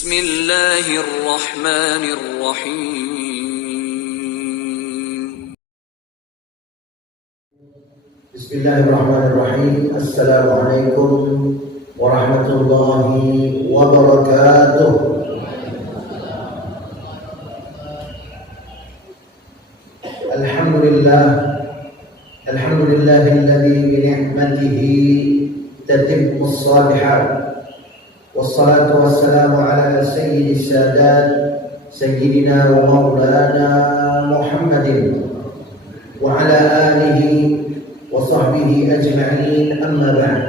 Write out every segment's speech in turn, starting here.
Bismillahirrahmanirrahim. Bismillahirrahmanirrahim. Assalamualaikum warahmatullahi wabarakatuh. Alhamdulillahilladzi bi ni'matihi tatimmus shalihat. Wassalatu wassalamu ala sayyidis sadat sayyidina wa maulana Muhammadin wa ala alihi وصحبه أجمعين أما بعد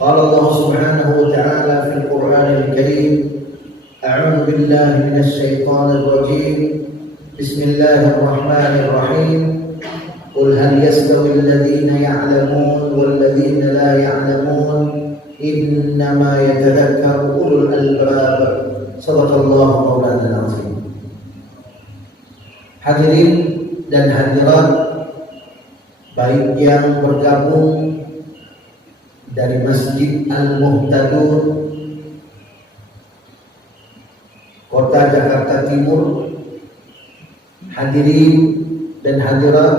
قال الله سبحانه وتعالى في القرآن الكريم أعوذ بالله من الشيطان الرجيم بسم الله الرحمن الرحيم قل هل يستوي الذين يعلمون والذين لا يعلمون إنما يتذكر أولو الألباب صدق الله مولانا العظيم. Hadirin dan hadirat, baik yang bergabung dari Masjid Al-Muhtadun Kota Jakarta Timur, hadirin dan hadirat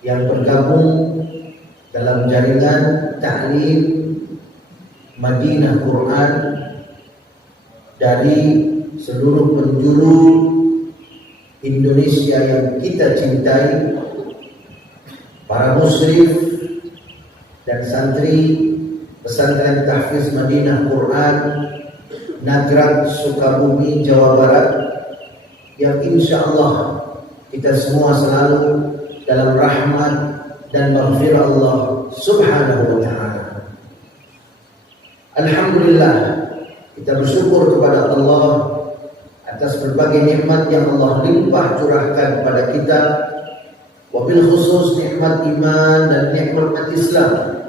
yang bergabung dalam jaringan Ta'lim Madinah Quran dari seluruh penjuru Indonesia yang kita cintai, para musyrif dan santri pesantren tahfiz Madinah Quran Nagrak Sukabumi, Jawa Barat, yang insya Allah kita semua selalu dalam rahmat dan maghfirah Allah subhanahu wa ta'ala. Alhamdulillah, kita bersyukur kepada Allah atas berbagai nikmat yang Allah limpah curahkan kepada kita, wabil khusus nikmat iman dan nikmat Islam.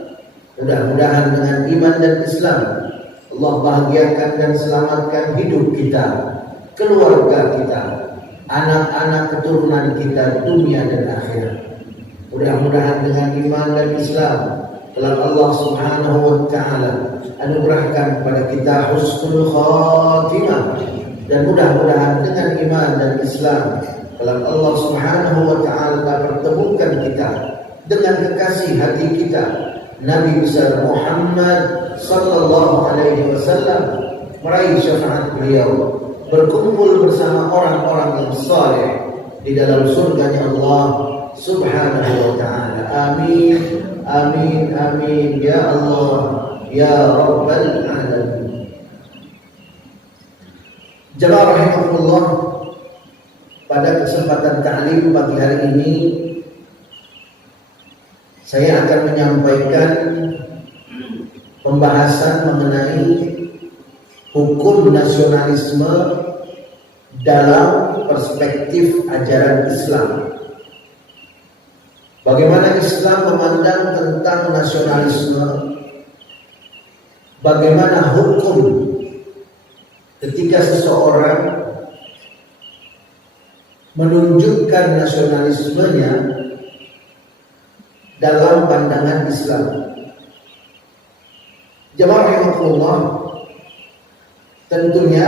Mudah-mudahan dengan iman dan Islam Allah bahagiakan dan selamatkan hidup kita, keluarga kita, anak-anak keturunan kita, dunia dan akhirat. Mudah-mudahan dengan iman dan Islam kelak Allah subhanahu wa ta'ala anugerahkan kepada kita husnul khatimah, dan mudah-mudahan dengan iman dan Islam kalau Allah subhanahu wa ta'ala pertemukan kita dengan kekasih hati kita, Nabi besar Muhammad sallallahu alaihi wasallam, meraih syafaat beliau, berkumpul bersama orang-orang yang saleh di dalam surganya Allah subhanahu wa ta'ala. Amin, amin, amin, ya Allah, ya Rabbal alamin. Jemaah rahimahullah, pada kesempatan ta'lim pagi hari ini saya akan menyampaikan pembahasan mengenai hukum nasionalisme dalam perspektif ajaran Islam. Bagaimana Islam memandang tentang nasionalisme, bagaimana hukum ketika seseorang menunjukkan nasionalismenya dalam pandangan Islam. Jemaah rahimahullah, tentunya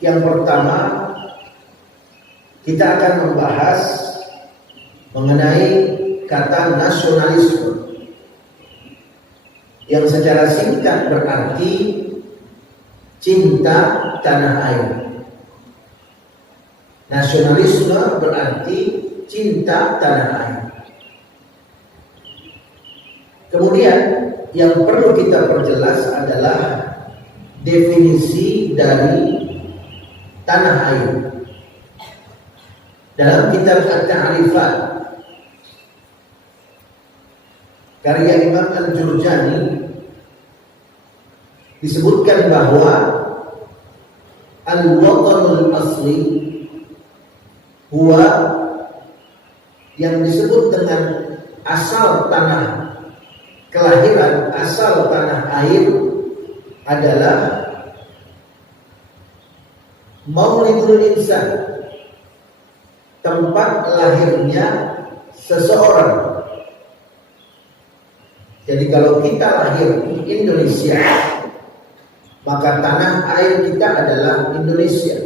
yang pertama kita akan membahas mengenai kata nasionalisme, yang secara singkat berarti cinta tanah air. Nasionalisme berarti cinta tanah air. Kemudian yang perlu kita perjelas adalah definisi dari tanah air. Dalam kitab At-Ta'rifat karya Imam Al-Jurjani disebutkan bahwa al-watanul asli huwa, yang disebut dengan asal tanah kelahiran, asal tanah air adalah maulidul insan, tempat lahirnya seseorang. Jadi kalau kita lahir di Indonesia, maka tanah air kita adalah Indonesia.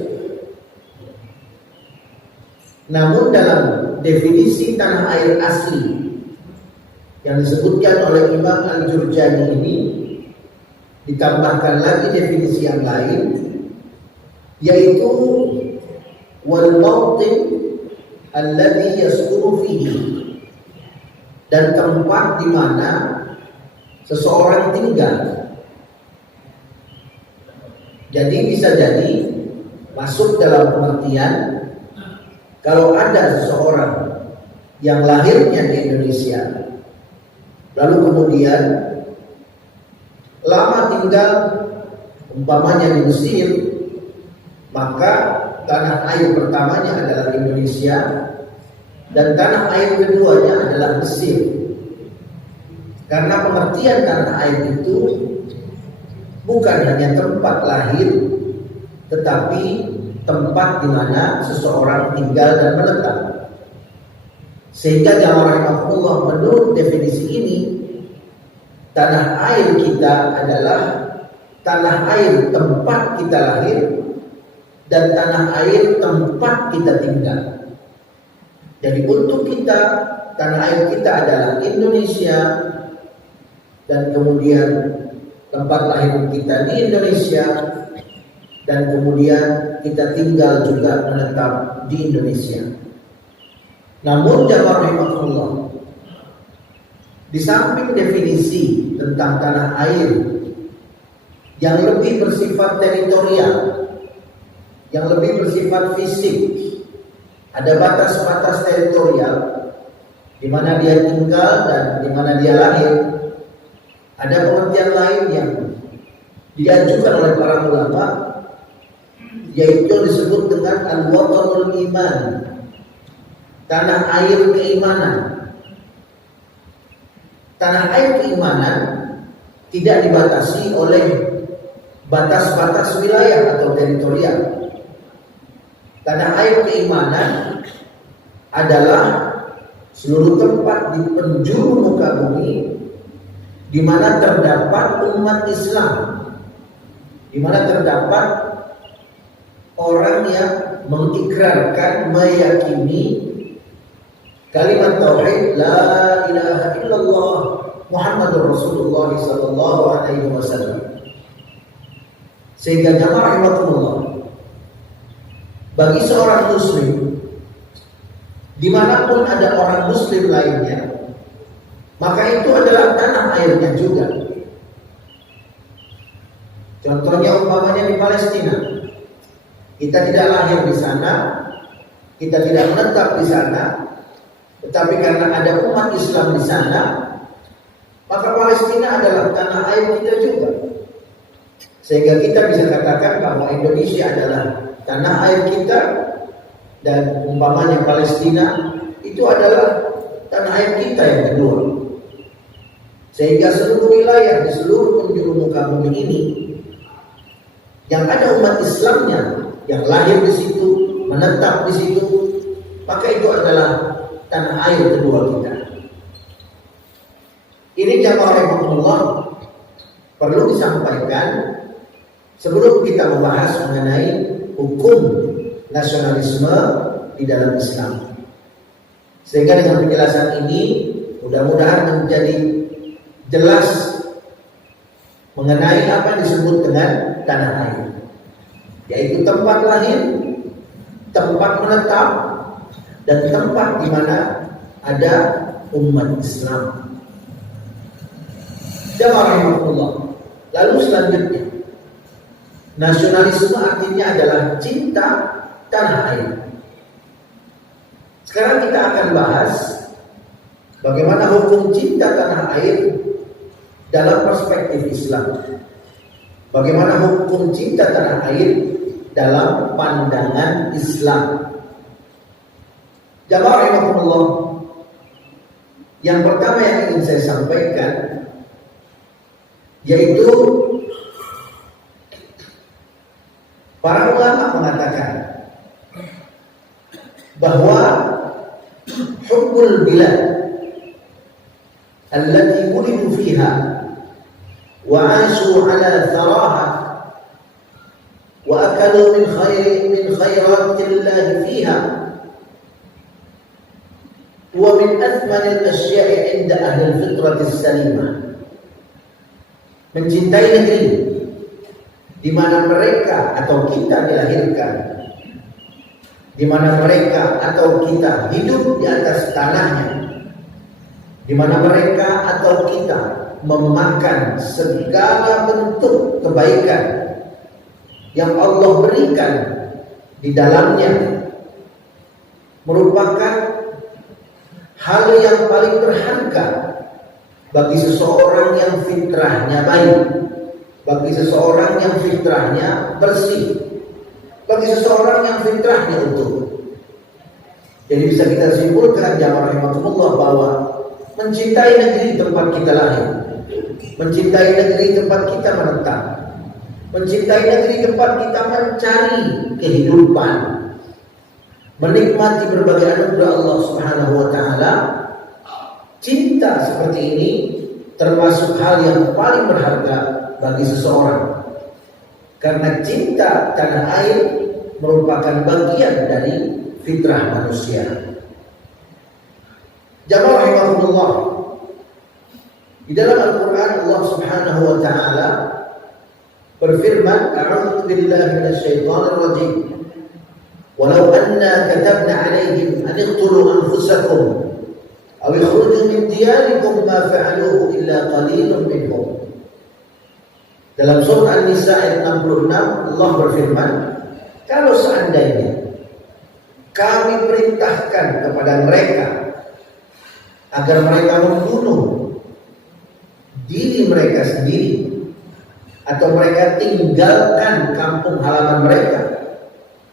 Namun dalam definisi tanah air asli yang disebutkan oleh Imam Al-Jurjani ini, ditambahkan lagi definisi yang lain, yaitu wal mawtin alladhi yaskunu fihi, dan tempat di mana seseorang tinggal. Jadi bisa jadi masuk dalam pengertian kalau ada seseorang yang lahirnya di Indonesia, lalu kemudian lama tinggal umpamanya di Mesir, maka tanah air pertamanya adalah Indonesia dan tanah air keduanya adalah Mesir. Karena pengertian tanah air itu bukan hanya tempat lahir, tetapi tempat di mana seseorang tinggal dan menetap. Sehingga jamaah rahimahullah, menurut definisi ini, tanah air kita adalah tanah air tempat kita lahir dan tanah air tempat kita tinggal. Jadi untuk kita, tanah air kita adalah Indonesia, dan kemudian tempat lahir kita di Indonesia, dan kemudian kita tinggal juga menetap di Indonesia. Namun jamaah rahimahullah, di samping definisi tentang tanah air yang lebih bersifat teritorial, yang lebih bersifat fisik, ada batas-batas teritorial di mana dia tinggal dan di mana dia lahir. Ada pengertian lain yang diajukan oleh para ulama, yaitu disebut dengan al-watanul iman, tanah air keimanan. Tanah air keimanan tidak dibatasi oleh batas-batas wilayah atau teritorial. Tanah air keimanan adalah seluruh tempat di penjuru muka bumi di mana terdapat umat Islam, di mana terdapat orang yang mengikrarkan, meyakini kalimat tauhid la ilaha illallah Muhammadur Rasulullah sallallahu alaihi wasallam. Sehingga jamaah rahimahullah, bagi seorang muslim, dimanapun ada orang muslim lainnya, maka itu adalah tanah airnya juga. Contohnya umpamanya di Palestina, kita tidak lahir di sana, kita tidak menetap di sana, tetapi karena ada umat Islam di sana, maka Palestina adalah tanah air kita juga. Sehingga kita bisa katakan bahwa Indonesia adalah tanah air kita, dan umpamanya Palestina itu adalah tanah air kita yang kedua. Sehingga seluruh wilayah di seluruh penjuru muka bumi ini yang ada umat Islamnya, yang lahir di situ, menetap di situ, maka itu adalah tanah air kedua kita. Ini jamaah rahimahullah perlu disampaikan sebelum kita membahas mengenai hukum nasionalisme di dalam Islam. Sehingga dengan penjelasan ini mudah-mudahan menjadi jelas mengenai apa yang disebut dengan tanah air, yaitu tempat lahir, tempat menetap, dan tempat di mana ada umat Islam. Jamaah rahimahullah. Lalu selanjutnya, nasionalisme artinya adalah cinta tanah air. Sekarang kita akan bahas bagaimana hukum cinta tanah air dalam perspektif Islam. Bagaimana hukum cinta tanah air dalam pandangan Islam. Jamaah rahimahullah, yang pertama yang ingin saya sampaikan yaitu para ulama mengatakan bahwa hubbul bilad allati wulidu fiha wa 'ashu 'ala tharaha wa akalu min khairatillah fiha wa min athmanil asya'i 'inda ahli fitratis salimah. Mencintai negeri di mana mereka atau kita dilahirkan, di mana mereka atau kita hidup di atas tanahnya, di mana mereka atau kita memakan segala bentuk kebaikan yang Allah berikan di dalamnya, merupakan hal yang paling berharga bagi seseorang yang fitrahnya baik, bagi seseorang yang fitrahnya bersih, bagi seseorang yang fitrahnya utuh. Jadi bisa kita simpulkan jamaah rahimakumullah bahwa mencintai negeri tempat kita lahir, mencintai negeri tempat kita menetap, mencintai negeri tempat kita mencari kehidupan, menikmati berbagai anugerah Allah Subhanahu wa taala. Cinta seperti ini termasuk hal yang paling berharga bagi seseorang, karena cinta tanah air merupakan bagian dari fitrah manusia. Jamaah rahimahullah, di dalam Al-Quran Allah Subhanahu wa taala berfirman, a'udzu billahi minasyaitonir rajim, walau anna katabna 'alaihim an iqtulu anfusakum aw ikhruju min diyarikum ma fa'aluhu illa qalilun minhum. Dalam surah An-Nisa ayat 66 Allah berfirman, kalau seandainya kami perintahkan kepada mereka agar mereka membunuh diri mereka sendiri, atau mereka tinggalkan kampung halaman mereka,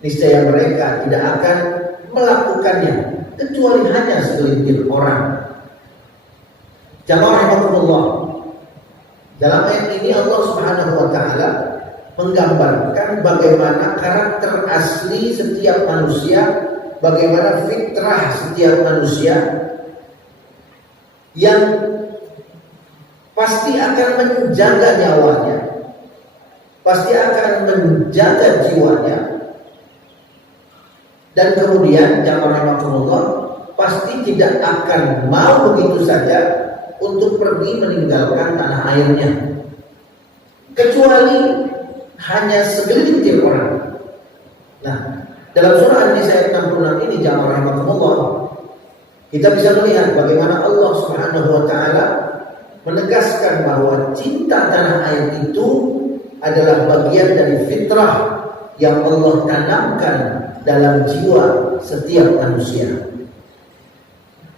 niscaya mereka tidak akan melakukannya kecuali hanya segelintir orang. Jamaah rahimahullah, dalam ayat ini Allah Subhanahu wa taala menggambarkan bagaimana karakter asli setiap manusia, bagaimana fitrah setiap manusia yang pasti akan menjaga nyawanya, pasti akan menjaga jiwanya, dan kemudian jamaah rahimahullah pasti tidak akan mau begitu saja untuk pergi meninggalkan tanah airnya, kecuali hanya segelintir orang. Nah, dalam surah An-Nisa ayat 66 ini jamaah rahimahullah, kita bisa melihat bagaimana Allah Subhanahu wa taala menegaskan bahwa cinta tanah air itu adalah bagian dari fitrah yang Allah tanamkan dalam jiwa setiap manusia.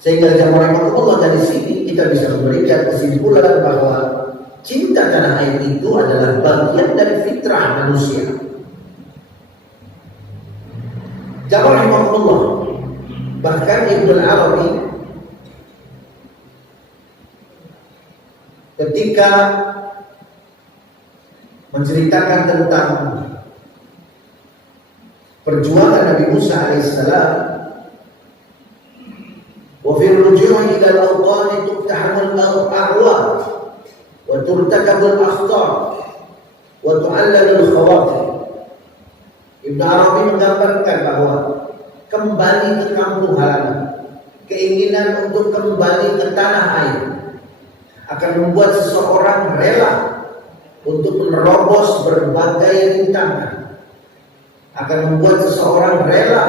Sehingga jamaah rahimahullah, dari sini kita bisa memberikan kesimpulan bahwa cinta tanah air itu adalah bagian dari fitrah manusia. Jamaah rahimahullah, bahkan Ibnu Arabi ketika menceritakan tentang perjuangan Nabi Musa alaihissalam, wa fi ruju'i ila al-awqan tuftahu al-a'wad wa turtakabu al-akhtar wa tu'allal al-khawatir. Ibnu Arabi menggambarkan bahwa kembali ke kampung halaman, keinginan untuk kembali ke tanah air akan membuat seseorang rela untuk menerobos berbagai rintangan, akan membuat seseorang rela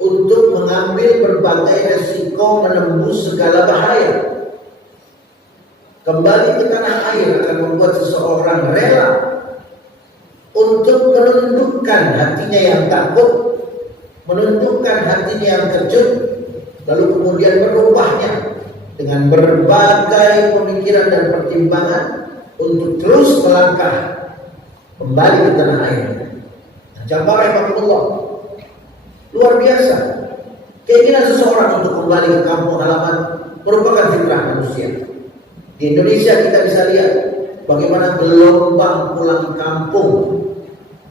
untuk mengambil berbagai resiko, menembus segala bahaya. Kembali ke tanah air akan membuat seseorang rela untuk menundukkan hatinya yang takut, menundukkan hatinya yang kejut, lalu kemudian merubahnya dengan berbagai pemikiran dan pertimbangan untuk terus melangkah kembali ke tanah air. Jamaah rahimahullah, luar biasa keinginan seseorang untuk kembali ke kampung halaman merupakan fitrah manusia. Di Indonesia kita bisa lihat bagaimana gelombang pulang kampung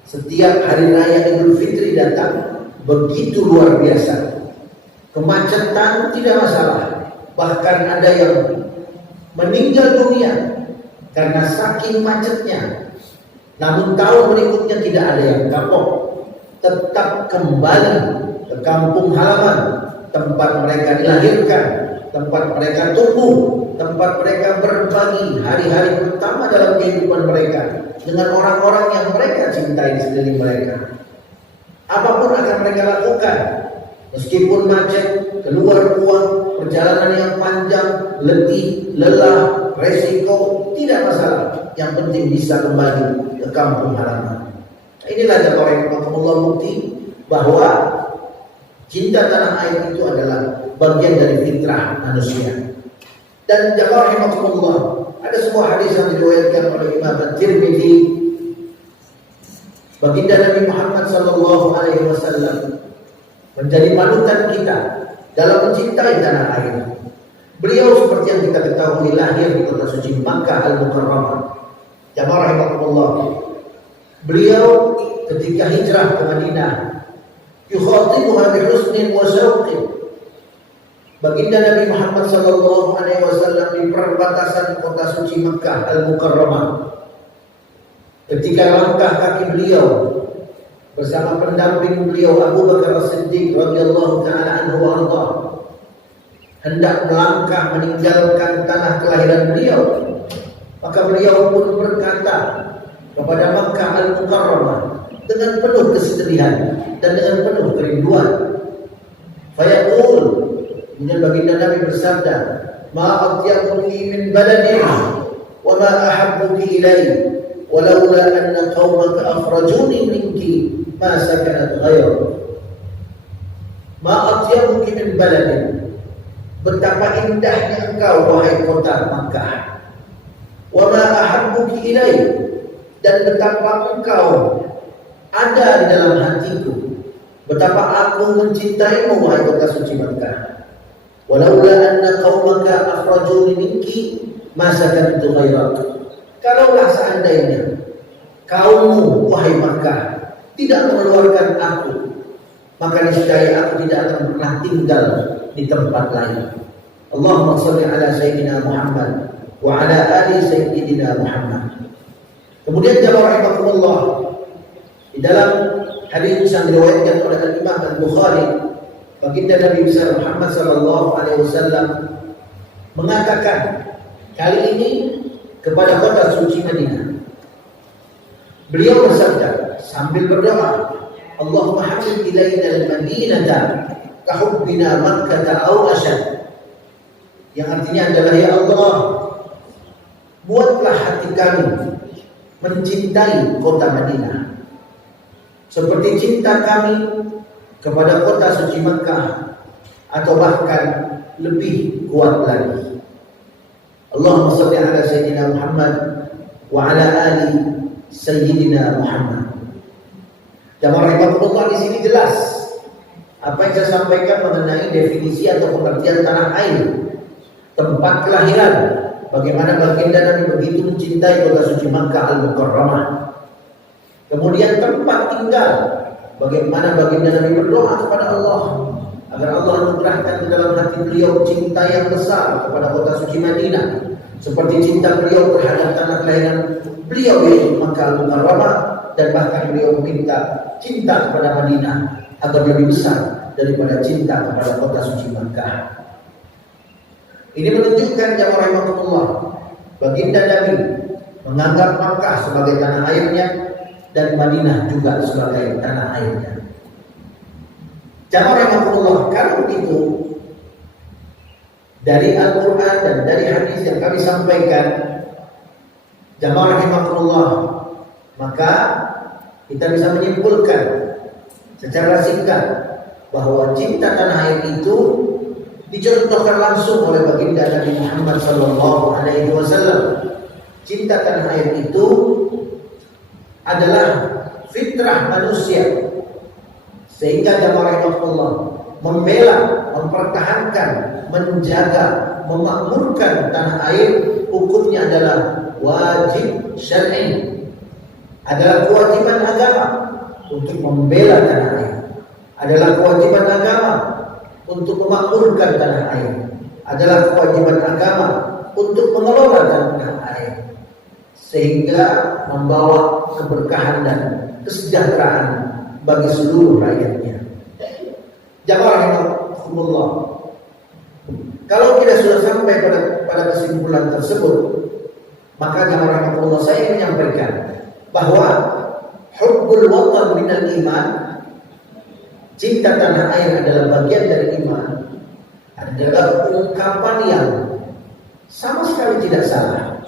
setiap hari raya Idul Fitri datang begitu luar biasa. Kemacetan tidak masalah, bahkan ada yang meninggal dunia karena saking macetnya. Namun tahun berikutnya tidak ada yang kapok, tetap kembali ke kampung halaman, tempat mereka dilahirkan, tempat mereka tumbuh, tempat mereka berbagi hari-hari pertama dalam kehidupan mereka dengan orang-orang yang mereka cintai di sekeliling mereka. Apapun akan mereka lakukan, meskipun macet, keluar uang, perjalanan yang panjang, letih, lelah, resiko, tidak masalah. Yang penting bisa kembali ke kampung halaman. Inilah jamaah rahimakumullah bukti bahwa cinta tanah air itu adalah bagian dari fitrah manusia. Dan jamaah rahimakumullah, ada sebuah hadis yang diriwayatkan oleh Imam At-Tirmidzi, baginda Nabi Muhammad SAW menjadi panutan kita dalam mencintai tanah air. Beliau seperti yang kita ketahui lahir di kota suci Makkah Al-Mukarramah. Jamaah rahimakumullah, beliau ketika hijrah ke Madinah, yukhatibuha bihusnin wa syauqin. Baginda Nabi Muhammad SAW di perbatasan kota suci Makkah Al-Mukarramah. Ketika langkah kaki beliau bersama pendamping beliau Abu Bakar As-Siddiq radhiyallahu taala anhu warda hendak melangkah meninggalkan tanah kelahiran beliau, maka beliau pun berkata kepada Makkah Al-Mukarramah dengan penuh kesedihan dan dengan penuh kerinduan. Fayaqul, kemudian baginda Nabi bersabda, "Ma atyabuki min baladin wa ma ahabbuki ilai, walaula anna qaumaka akhrajuni minki ma sakanat ghayr." Ma atyabuki min baladin, betapa indahnya engkau wahai kota Makkah. Wa ma ahabbuki ilai, dan betapa engkau ada di dalam hatiku, betapa aku mencintaimu wahai kota suci Makkah. Walaula anna qaumaka akhrajuni minki ma sakantu ghairak. Kalaulah seandainya kaummu wahai Makkah tidak mengeluarkan aku, maka niscaya aku tidak akan pernah tinggal di tempat lain. Allahumma shalli ala sayyidina Muhammad wa ala ali sayyidina Muhammad. Kemudian jamaah rahimakumullah, di dalam hadis yang diriwayatkan oleh Imam Al-Bukhari, baginda Nabi besar Muhammad sallallahu alaihi wasallam mengatakan kali ini kepada kota suci Madinah. Beliau bersabda sambil berdoa, Allahumma habib ilaina al-Madinata ka hubbina Makkah aw ashad. Yang artinya adalah, ya Allah, buatlah hati kami mencintai kota Madinah seperti cinta kami kepada kota suci Makkah, atau bahkan lebih kuat lagi. Allahumma shalli ala sayyidina Muhammad wa ala ali sayyidina Muhammad. Jamaah rahimakumullah, di sini jelas apa yang saya sampaikan mengenai definisi atau pengertian tanah air, tempat kelahiran, bagaimana baginda Nabi begitu mencintai kota suci Makkah Al-Mukarramah. Kemudian tempat tinggal, bagaimana baginda Nabi berdoa kepada Allah agar Allah anugerahkan ke dalam hati beliau cinta yang besar kepada kota suci Madinah, seperti cinta beliau terhadap tanah kelahiran beliau yaitu Makkah Al-Mukarramah, dan bahkan beliau meminta cinta kepada Madinah agar lebih besar daripada cinta kepada kota suci Makkah. Ini menunjukkan jamaah rahimakumullah, baginda Nabi menganggap Makkah sebagai tanah airnya dan Madinah juga sebagai tanah airnya. Jamaah rahimakumullah, kalau begitu dari Al-Quran dan dari hadis yang kami sampaikan, jamaah rahimakumullah, maka kita bisa menyimpulkan secara singkat bahwa cinta tanah air itu dicontohkan langsung oleh baginda Nabi Muhammad SAW. Cinta tanah air itu adalah fitrah manusia, sehingga jamaah rahimakumullah membela, mempertahankan, menjaga, memakmurkan tanah air hukumnya adalah wajib syar'i, adalah kewajiban agama untuk membela tanah air, adalah kewajiban agama untuk memakmurkan tanah air, adalah kewajiban agama untuk mengelola tanah air, sehingga membawa keberkahan dan kesejahteraan bagi seluruh rakyatnya. Jamaah rahimakumullah, kalau kita sudah sampai pada kesimpulan tersebut, maka jamaah rahimakumullah, saya menyampaikan bahwa hubbul watan minal iman, cinta tanah air adalah bagian dari iman, adalah ungkapan yang sama sekali tidak salah.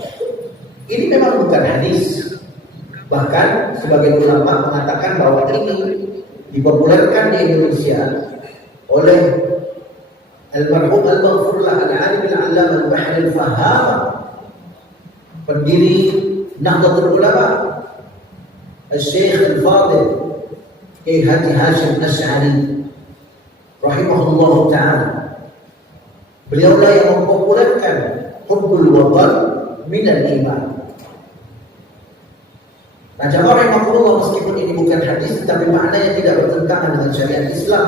Ini memang bukan hadis. Bahkan sebagian ulama mengatakan bahwa ini dipopulerkan di Indonesia oleh almarhum al-maghfurlah al-alim al-allam al-bahr al-faham, pendiri Nahdlatul Ulama, Syekh al-Fadil Kiai Haji Hashim Asy'ari rahimahullah ta'ala. Beliaulah yang mempopulerkan hubbul watan minal iman. Nah, jamaah rahimakumullah, meskipun ini bukan hadis, tapi maknanya tidak bertentangan dengan syariat Islam.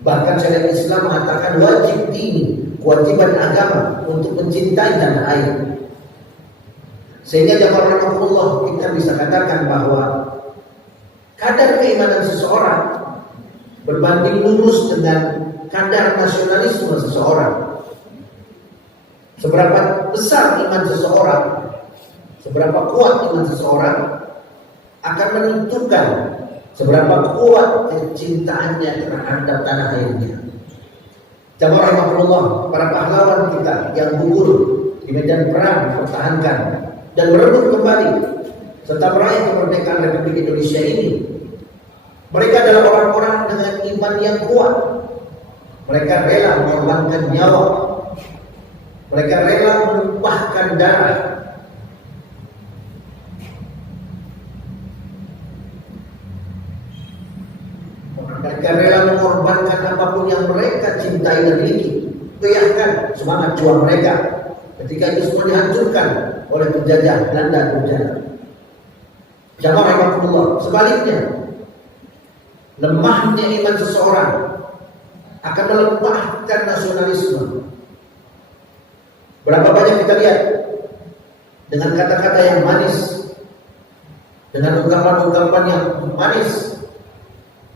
Bahkan syariat Islam mengatakan wajib dini, kewajiban agama untuk mencintai tanah air. Sehingga jamaah rahimakumullah, kita bisa katakan bahwa kadar keimanan seseorang berbanding lurus dengan kadar nasionalisme seseorang. Seberapa besar iman seseorang, seberapa kuat iman seseorang akan menentukan seberapa kuat kecintaannya terhadap tanah airnya. Jamaah rahimakumullah, para pahlawan kita yang gugur di medan perang mempertahankan dan merebut kembali serta meraih kemerdekaan Republik Indonesia ini, mereka adalah orang-orang dengan iman yang kuat. Mereka rela mengorbankan nyawa, mereka rela menumpahkan darah, mereka rela mengorbankan apapun yang mereka cintai dan miliki. Bayangkan semangat juang mereka ketika itu semua dihancurkan oleh penjajah Belanda Durjana. Jamaah rahimakumullah, sebaliknya lemahnya iman seseorang akan melemahkan nasionalisme. Berapa banyak kita lihat dengan kata-kata yang manis, dengan ungkapan-ungkapan yang manis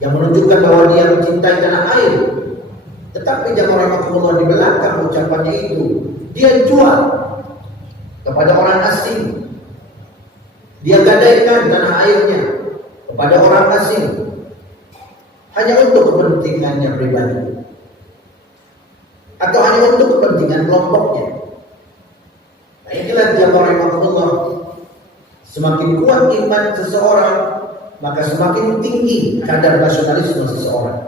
yang menunjukkan bahwa dia mencintai tanah air, tetapi jamaah rahimakumullah, di belakang ucapannya itu dia jual kepada orang asing. Dia gadaikan tanah airnya kepada orang asing hanya untuk kepentingannya pribadi atau hanya untuk kepentingan kelompoknya. Nah, inilah jamaah rahimakumullah, semakin kuat iman seseorang, maka semakin tinggi kadar nasionalisme seseorang.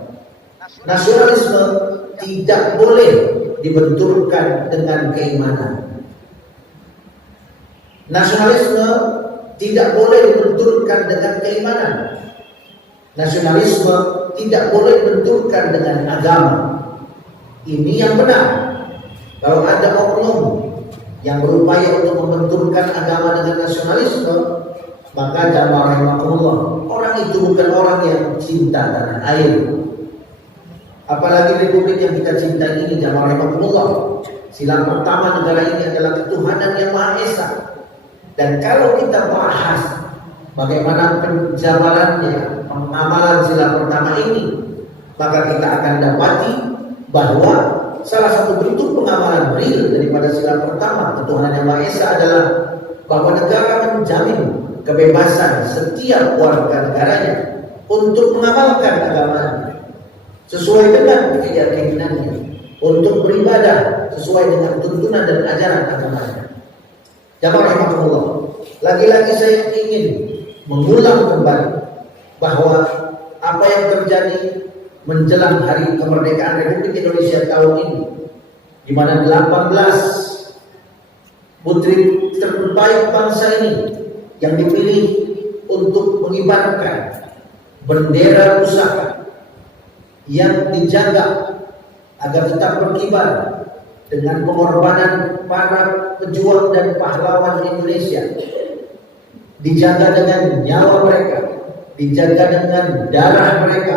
Nasionalisme tidak boleh dibenturkan dengan keimanan. Nasionalisme tidak boleh dibenturkan dengan keimanan. Nasionalisme tidak boleh dibenturkan dengan agama. Ini yang benar. Kalau ada oknum yang berupaya untuk membenturkan agama dengan nasionalisme, maka jamaah rahimakumullah, orang itu bukan orang yang cinta tanah air. Apalagi republik yang kita cintai ini, jamaah rahimakumullah, sila pertama negara ini adalah ketuhanan yang Maha Esa. Dan kalau kita bahas bagaimana penjabarannya, pengamalan sila pertama ini, maka kita akan dapati bahwa salah satu bentuk pengamalan real daripada sila pertama ketuhanan yang Maha Esa adalah bahwa negara menjamin kebebasan setiap warga negaranya untuk mengamalkan agamanya sesuai dengan keyakinannya, untuk beribadah sesuai dengan tuntunan dan ajaran agamanya. Jamaah rahimakumullah, lagi-lagi saya ingin mengulang kembali bahwa apa yang terjadi menjelang hari kemerdekaan Republik Indonesia tahun ini, di mana 18 putri terbaik bangsa ini yang dipilih untuk mengibarkan bendera pusaka yang dijaga agar tetap berkibar dengan pengorbanan para pejuang dan pahlawan Indonesia, dijaga dengan nyawa mereka, dijaga dengan darah mereka,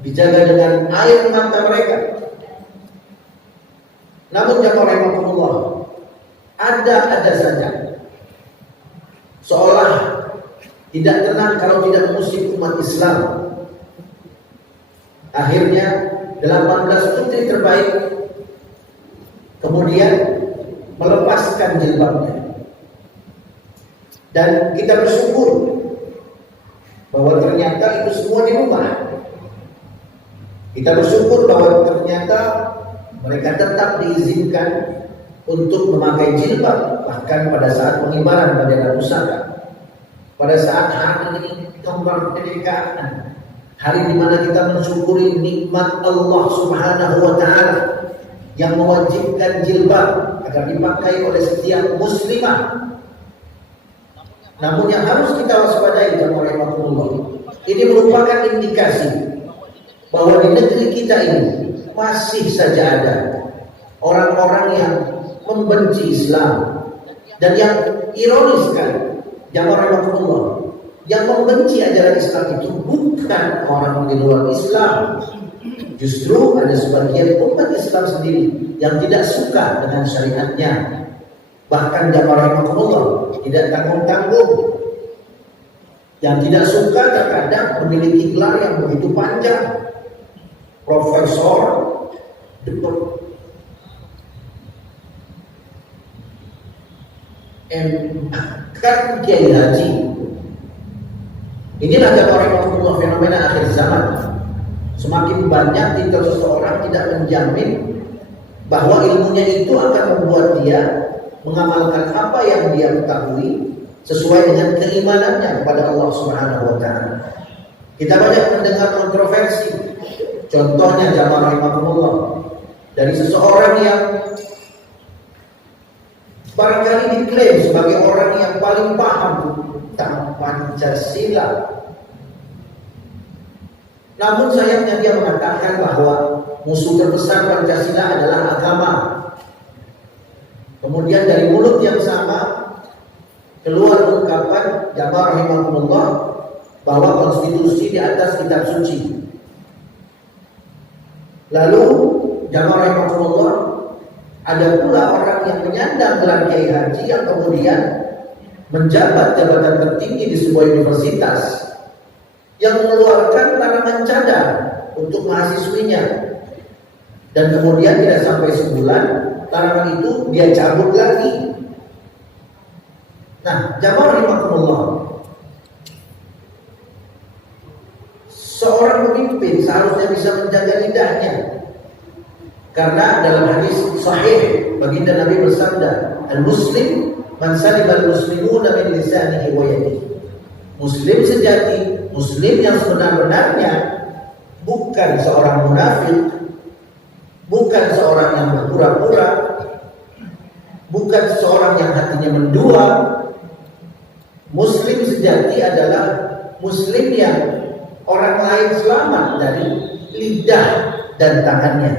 dijaga dengan air mata mereka. Namun jamaah rahimakumullah, ada saja seolah tidak tenang kalau tidak mengusik umat Islam. Akhirnya 18 putri terbaik kemudian melepaskan jilbabnya. Dan kita bersyukur bahwa ternyata itu semua di rumah. Kita bersyukur bahwa ternyata mereka tetap diizinkan untuk memakai jilbab, bahkan pada saat pengibaran bendera pusaka, pada saat hari kemerdekaan, hari di mana kita mensyukuri nikmat Allah Subhanahu wa taala yang mewajibkan jilbab agar dipakai oleh setiap muslimah. Namun yang harus kita waspadai, jemaah rahimakumullah, ini merupakan indikasi bahwa di negeri kita ini masih saja ada orang-orang yang membenci Islam. Dan yang ironis sekali, jemaah rahimakumullah, yang membenci ajaran Islam itu bukan orang di luar Islam. Justru ada sebagian umat Islam sendiri yang tidak suka dengan syariatnya. Bahkan jamaah rahimakumullah tidak tanggung-tanggung, yang tidak suka terkadang memiliki gelar yang begitu panjang, profesor, doktor, kan kiai haji. Inilah jamaah rahimakumullah fenomena akhir zaman. Semakin banyak titel seseorang tidak menjamin bahwa ilmunya itu akan membuat dia mengamalkan apa yang dia ketahui sesuai dengan keimanannya kepada Allah Subhanahu wa taala. Kita banyak mendengar kontroversi. Contohnya jamaah rahimakumullah, dari seseorang yang barangkali diklaim sebagai orang yang paling paham tentang Pancasila. Namun sayangnya dia mengatakan bahwa musuh terbesar Pancasila adalah agama. Kemudian dari mulut yang sama keluar ungkapan jamaah rahimakumullah bahwa konstitusi di atas kitab suci. Lalu jamaah rahimakumullah, ada pula orang yang menyandang gelar kiai haji yang kemudian menjabat jabatan tertinggi di sebuah universitas, yang mengeluarkan larangan cadar untuk mahasiswinya, dan kemudian tidak sampai sebulan larangan itu dia cabut lagi. Nah, jamaah rahimakumullah, seorang pemimpin seharusnya bisa menjaga lidahnya, karena dalam hadis sahih baginda Nabi bersabda, al-muslim man salima al-muslimuna min lisanihi wa yadihi. Muslim sejati, muslim yang sebenar-benarnya, bukan seorang munafik, bukan seorang yang berpura-pura, bukan seorang yang hatinya mendua. Muslim sejati adalah muslim yang orang lain selamat dari lidah dan tangannya.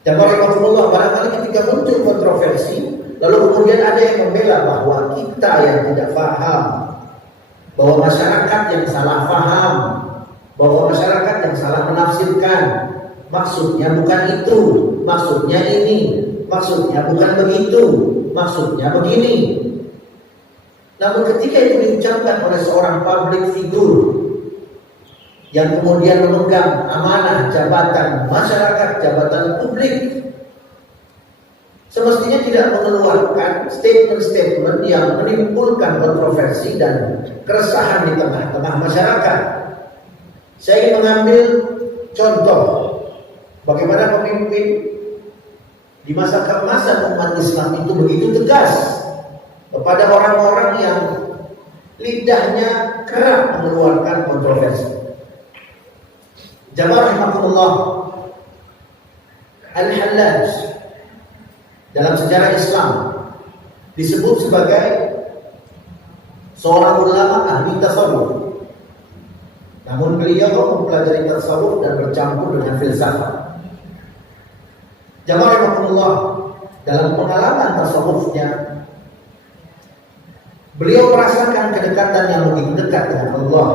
Jamaah rahimakumullah, barangkali ketika muncul kontroversi, lalu kemudian ada yang membela bahwa kita yang tidak paham, bahwa masyarakat yang salah paham, bahwa masyarakat yang salah menafsirkan, maksudnya bukan itu, maksudnya ini, maksudnya bukan begitu, maksudnya begini. Namun ketika itu diucapkan oleh seorang public figure yang kemudian memegang amanah jabatan masyarakat, jabatan publik, semestinya tidak mengeluarkan statement-statement yang menimbulkan kontroversi dan keresahan di tengah-tengah masyarakat. Saya ingin mengambil contoh bagaimana pemimpin di masa keemasan umat Islam itu begitu tegas kepada orang-orang yang lidahnya kerap mengeluarkan kontroversi. Jamaah rahimakumullah, Al-Hallaj dalam sejarah Islam disebut sebagai seorang ulama ahli tasawuf. Namun beliau mempelajari tasawuf dan bercampur dengan filsafat. Jamaah rahimakumullah, dalam pengalaman tasawufnya, beliau merasakan kedekatan yang begitu dekat dengan Allah.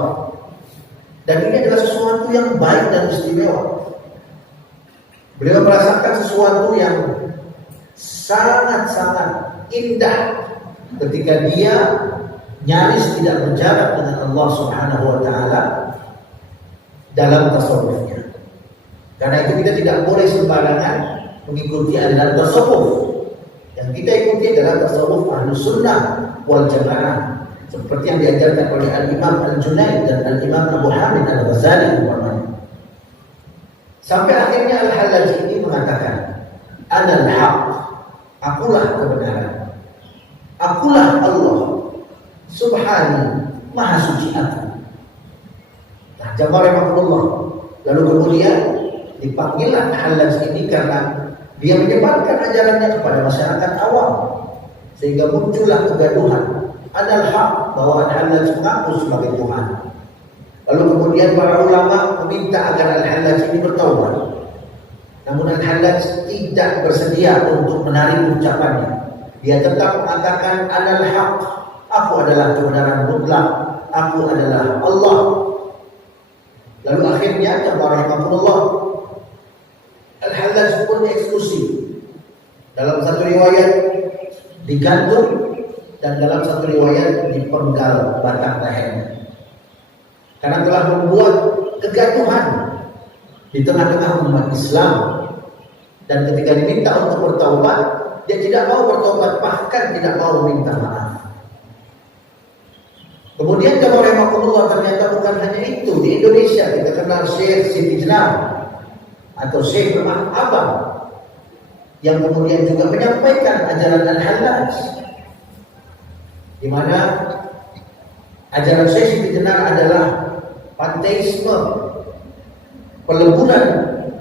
Dan ini adalah sesuatu yang baik dan istimewa. Beliau merasakan sesuatu yang sangat-sangat indah ketika dia nyaris tidak berjarak dengan Allah Subhanahu wa taala dalam tasawufnya. Karena itu kita tidak boleh sembarangan mengikuti aliran tasawuf. Yang kita ikuti adalah tasawuf Ahlus Sunnah wal Jamaah, seperti yang diajarkan oleh Al-Imam Al-Junaid dan Al-Imam Abu Hamid Al-Ghazali umpamanya. Sampai akhirnya Al-Hallaj ini mengatakan, "Anal haq," akulah kebenaran. Akulah Allah, Subhani, Maha Suci aku. Nah, jamaah rahmatullah. Lalu kemudian dipanggillah Hallaj ini karena dia menyebarkan ajarannya kepada masyarakat awam, sehingga muncullah kegaduhan. Anal haq, bahwa Al-Hallaj mengaku sebagai Tuhan. Lalu kemudian para ulama meminta agar Al-Hallaj ini bertaubat. Namun Al-Hallaj tidak bersedia untuk menarik ucapannya. Dia tetap mengatakan anal haq, aku adalah kebenaran mutlak, aku adalah Allah. Lalu akhirnya tabarakallah, Al-Hallaj pun dieksekusi. Dalam satu riwayat digantung, dan dalam satu riwayat dipenggal batang lehernya. Karena telah membuat kegaduhan di tengah-tengah umat Islam. Dan ketika diminta untuk bertaubat, dia tidak mau bertaubat, bahkan tidak mau meminta maaf. Kemudian jamaah rahimahullah, ternyata bukan hanya itu. Di Indonesia kita kenal Syekh Siti Jenar atau Syekh Rumah Abang, yang kemudian juga menyampaikan ajaran Al-Hallaj, di mana ajaran Syekh Siti Jenar adalah panteisme, peleburan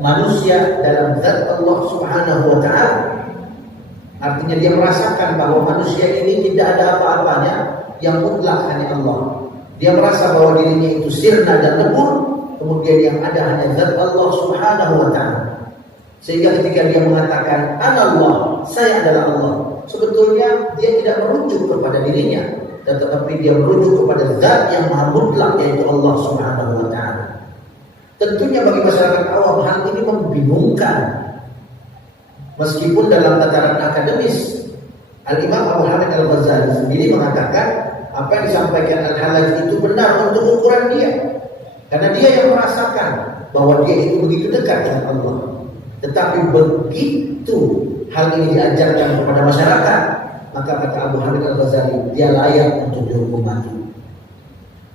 manusia dalam zat Allah Subhanahu wa taala. Artinya dia merasakan bahwa manusia ini tidak ada apa-apanya, yang mutlak hanya Allah. Dia merasa bahwa dirinya itu sirna dan lebur, kemudian yang ada hanya zat Allah Subhanahu wa taala. Sehingga ketika dia mengatakan anallah, saya adalah Allah, sebetulnya dia tidak merujuk kepada dirinya, tetapi dia merujuk kepada zat yang maha mutlak, yaitu Allah Subhanahu wa taala. Tentunya bagi masyarakat awam hal ini membingungkan. Meskipun dalam tataran akademis Al-Imam Abu Hamid Al-Ghazali sendiri mengatakan apa yang disampaikan Al-Hallaj itu benar untuk ukuran dia, karena dia yang merasakan bahwa dia itu begitu dekat dengan Allah. Tetapi begitu hal ini diajarkan kepada masyarakat, maka kata Abu Hamid Al-Ghazali, dia layak untuk dihukum mati.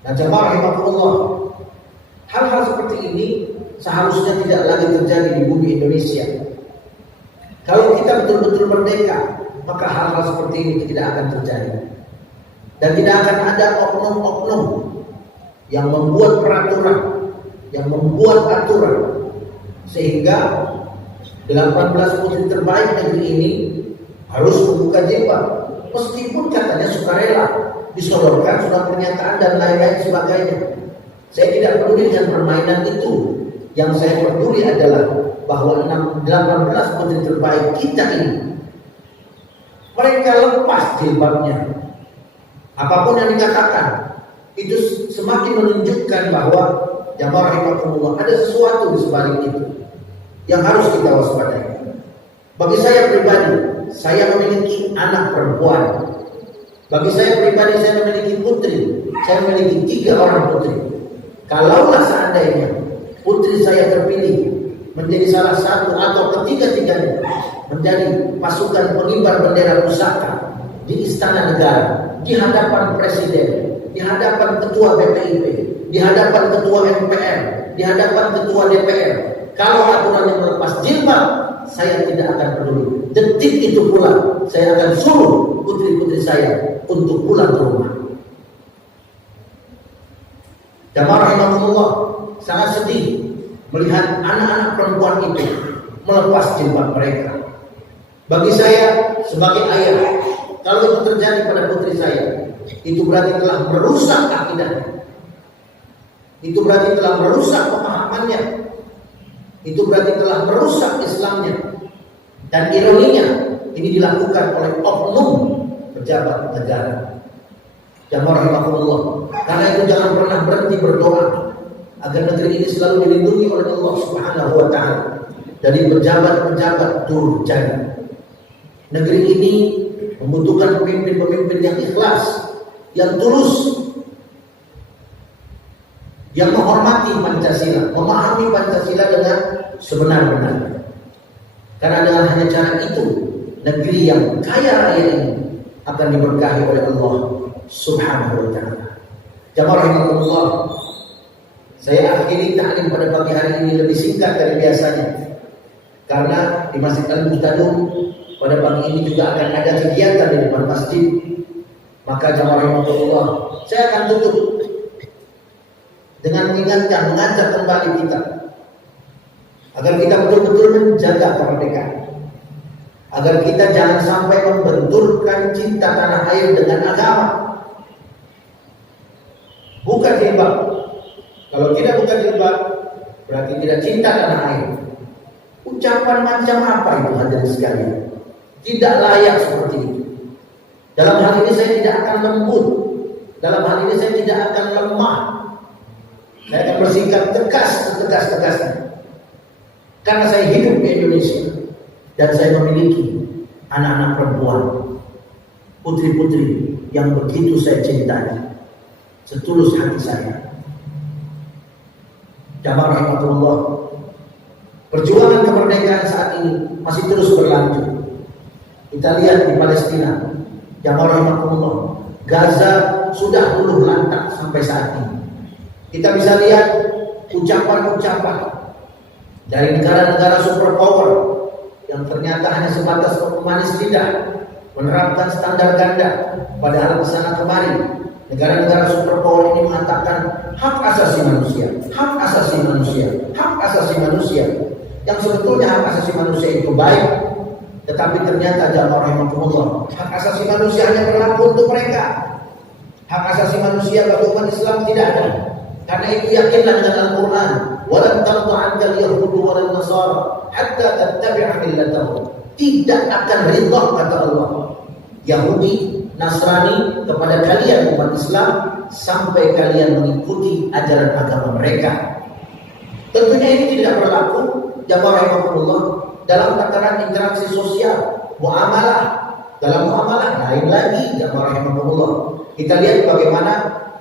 Nah, jamaah rahimahullah, hal-hal seperti ini seharusnya tidak lagi terjadi di bumi Indonesia. Kalau kita betul-betul merdeka, maka hal-hal seperti ini tidak akan terjadi. Dan tidak akan ada oknum-oknum yang membuat peraturan, yang membuat aturan, sehingga 18 putri terbaik negeri ini harus membuka jilbab, meskipun katanya sukarela, disodorkan surat pernyataan dan lain-lain sebagainya. Saya tidak peduli dengan permainan itu. Yang saya peduli adalah bahwa 18 putri terbaik kita ini, mereka lepas jilbabnya. Apapun yang dikatakan, itu semakin menunjukkan bahwa jamaah rahimahullah ada sesuatu di sebalik itu yang harus kita waspadai. Bagi saya pribadi, saya memiliki anak perempuan. Bagi saya pribadi, saya memiliki putri. Saya memiliki 3 orang putri. Kalaulah seandainya putri saya terpilih menjadi salah satu atau ketiga-tiganya menjadi pasukan pengibar bendera pusaka di Istana Negara, di hadapan Presiden, di hadapan Ketua BPIP, di hadapan Ketua MPR, di hadapan Ketua DPR, kalau aturannya melepas jilbab, saya tidak akan peduli. Detik itu pula saya akan suruh putri-putri saya untuk pulang ke rumah. Jamaah rahimahullah, sangat sedih melihat anak-anak perempuan itu melepas jilbab mereka. Bagi saya sebagai ayah, kalau itu terjadi pada putri saya, itu berarti telah merusak akidahnya. Itu berarti telah merusak pemahamannya. Itu berarti telah merusak Islamnya. Dan ironinya, ini dilakukan oleh oknum pejabat negara. Jamaah rahimahullah, karena itu jangan pernah berhenti berdoa agar negeri ini selalu dilindungi oleh Allah Subhanahu wa taala dari pejabat-pejabat durjana. Negeri ini membutuhkan pemimpin-pemimpin yang ikhlas, yang tulus, yang menghormati Pancasila, memahami Pancasila dengan sebenar-benarnya. Karena dengan hanya cara itu, negeri yang kaya raya ini akan diberkahi oleh Allah Subhanahu wa Ta'ala. Jamaah rahimakumullah, saya akhiri taklim pada pagi hari ini lebih singkat dari biasanya, karena di Masjid Al-Muhtadun pada pagi ini juga akan ada kegiatan di depan masjid. Maka jamaah rahimakumullah, saya akan tutup dengan mengingatkan, mengajak kembali kita agar kita betul-betul menjaga kemerdekaan, agar kita jangan sampai membenturkan cinta tanah air dengan agama. Bukan jilbab. Kalau tidak bukan jilbab, berarti tidak cinta tanah air. Ucapan macam apa itu hadirin sekalian? Tidak layak seperti itu. Dalam hal ini saya tidak akan lembut. Dalam hal ini saya tidak akan lemah. Saya akan bersikap tegas-tegasnya. Karena saya hidup di Indonesia dan saya memiliki anak-anak perempuan, putri-putri yang begitu saya cintai, setulus hati saya. Jamaah rahmatullah, perjuangan kemerdekaan saat ini masih terus berlanjut. Kita lihat di Palestina, jamaah rahmatullah, Gaza sudah luluh lantak sampai saat ini. Kita bisa lihat ucapan-ucapan dari negara-negara superpower yang ternyata hanya sebatas pemanis lidah, menerapkan standar ganda. Padahal di sana kemari negara-negara superpower ini mengatakan hak asasi manusia, hak asasi manusia, hak asasi manusia. Yang sebetulnya hak asasi manusia itu baik, tetapi ternyata jamaah rahimakumullah, hak asasi manusia hanya berlaku untuk mereka. Hak asasi manusia bagi umat Islam tidak ada. Karena itu yakinlah dengan Al-Quran, walan tarda 'anka al-yahudu walan nasara hatta tattabi'a millatahum. Tidak akan ridha, kata Allah, Yahudi, Nasrani kepada kalian umat Islam sampai kalian mengikuti ajaran agama mereka. Tentunya ini tidak berlaku jamaah rahimakumullah dalam tataran interaksi sosial, muamalah. Dalam muamalah lain lagi jamaah rahimakumullah. Kita lihat bagaimana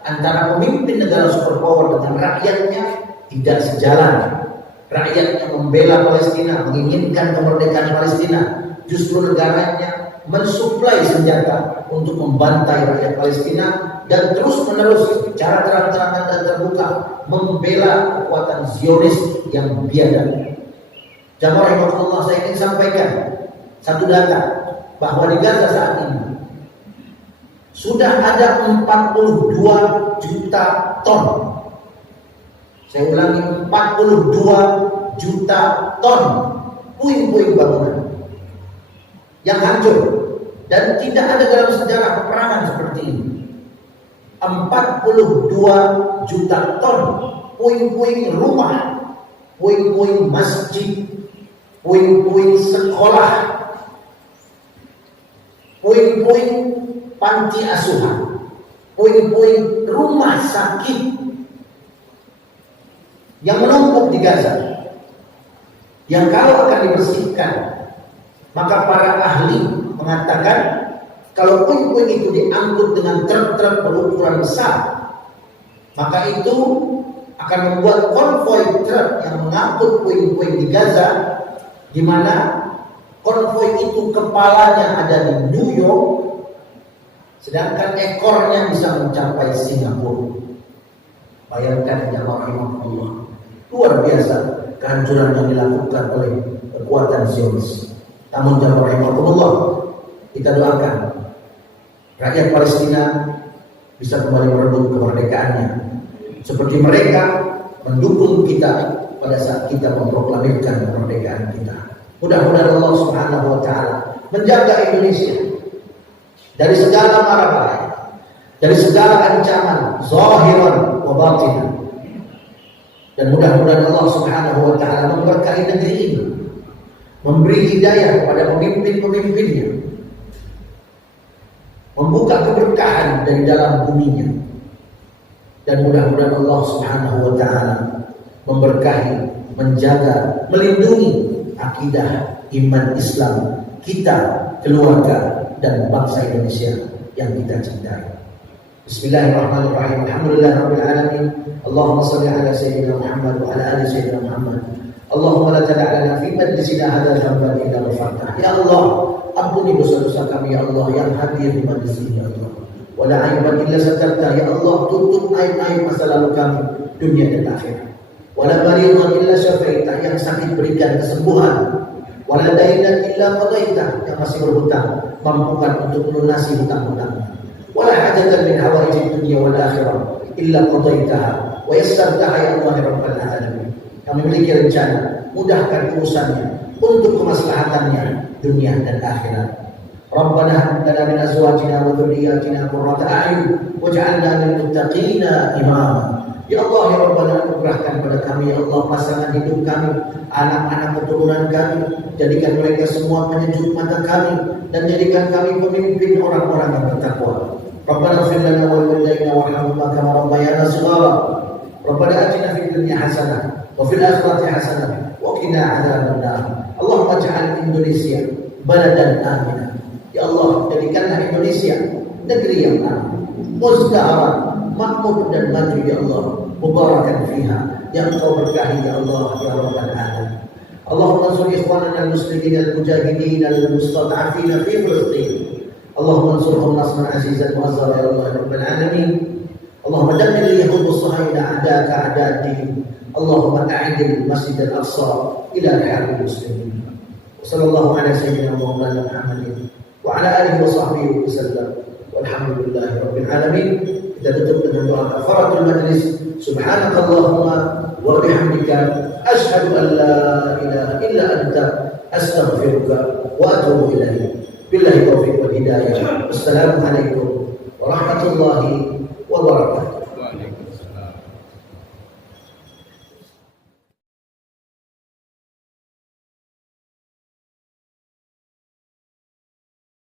antara pemimpin negara superpower dengan rakyatnya tidak sejalan. Rakyatnya membela Palestina, menginginkan kemerdekaan Palestina, justru negaranya mensuplai senjata untuk membantai rakyat Palestina dan terus-menerus secara terang-terangan dan terbuka membela kekuatan Zionis yang biadab. Jamaah rahimakumullah, saya ingin sampaikan satu data bahwa di Gaza saat ini sudah ada 42 juta ton. Saya ulangi, 42 juta ton puing-puing bangunan yang hancur, dan tidak ada dalam sejarah peperangan seperti ini. 42 juta ton puing-puing rumah, puing-puing masjid, puing-puing sekolah, puing-puing panti asuhan, puing-puing rumah sakit yang menumpuk di Gaza, yang kalau akan dibersihkan, maka para ahli mengatakan kalau puing-puing itu diangkut dengan truk-truk berukuran besar, maka itu akan membuat konvoi truk yang mengangkut puing-puing di Gaza, di mana konvoi itu kepalanya ada di New York, sedangkan ekornya bisa mencapai Singapura. Bayangkan jamaah rahimakumullah, luar biasa kehancuran yang dilakukan oleh kekuatan Zionis. Namun jamaah rahimakumullah, kita doakan rakyat Palestina bisa kembali merebut kemerdekaannya, seperti mereka mendukung kita pada saat kita memproklamirkan kemerdekaan kita. Mudah-mudahan Allah Subhanahu wa Ta'ala menjaga Indonesia dari segala mara bahaya, dari segala ancaman zahiran wa batinan. Dan mudah-mudahan Allah Subhanahu wa Ta'ala memberkahi negeri ini, memberi hidayah kepada pemimpin-pemimpinnya, membuka keberkahan dari dalam buminya. Dan mudah-mudahan Allah Subhanahu wa Ta'ala memberkahi, menjaga, melindungi akidah iman Islam kita, keluarga dan bangsa Indonesia yang kita cintai. Bismillahirrahmanirrahim. Alhamdulillahirabbil alamin. Allahumma shalli ala sayyidina Muhammad wa ala ali sayyidina Muhammad. Allahumma la tada' lana fi majlisina hadza dhanban illa ghafartah. Ya Allah, ampuni dosa-dosa kami ya Allah yang hadir di majlis ini ya Allah. Wa la aiban illa satarta ya Allah, tutup aib-aib masa lalu kami dunia dan akhirat. Wa la maridan illa syafaita, yang sakit berikan kesembuhan. Wa la dainan illa qadaita, yang masih berhutang mampukan untuk melunasi hutang-hutangnya. Wa la hajatan min hawaijid dunya wal akhirah illa qadaitaha wa yassartaha ya Allah rabbal alamin. Kami memiliki rencana, mudahkan urusannya untuk kemaslahatannya dunia dan akhirat. Rabbana hab lana min azwajina wa dhurriyyatina qurrata a'yun waj'alna lil muttaqina imama. Ya Allah ya Rabbana, anugerahkan pada kami ya Allah pasangan hidup kami, anak-anak keturunan kami, jadikan mereka semua penyejuk mata kami dan jadikan kami pemimpin orang-orang yang bertakwa. Rabbana ighfir lana wa liwalidayna warhamhuma kama rabbayana shighara. Rabbana atina fid dunya hasanah wa fil akhirati hasanah wa qina adzaban nar. Allahumma ij'al Indonesia baladan aminah. Ya Allah, jadikanlah Indonesia negeri yang aman, muzdaharan, makmur dan maju ya Allah, mubarakan fiha, yang Engkau berkahi ya Allah ya Rabbal alamin. Allahumma ansur ikhwanana al-muslimin al-mujahidin al-mustad'afin fi Filistin. Allahumma ansurhum nasran azizan mu'azzara ya Allah ya Rabbal alamin. Allahumma dammir al-yahud was-sahayna a'daka a'dad-din. Allahumma a'idil masjid al-aqsa ila rihal muslimin. Sallallahu ala sayyidina Maulana Muhammadin wa ala alihi wa sahbihi wa sallam. Walhamdulillahi rabbil alamin. Kita tutup dengan doa kafaratul majlis. Subhanakallahumma wa bihamdika asyhadu an la ilaha illa anta astaghfiruka wa atubu ilaik. Billahi taufiq wal hidayah. Wassalamu alaikum warahmatullahi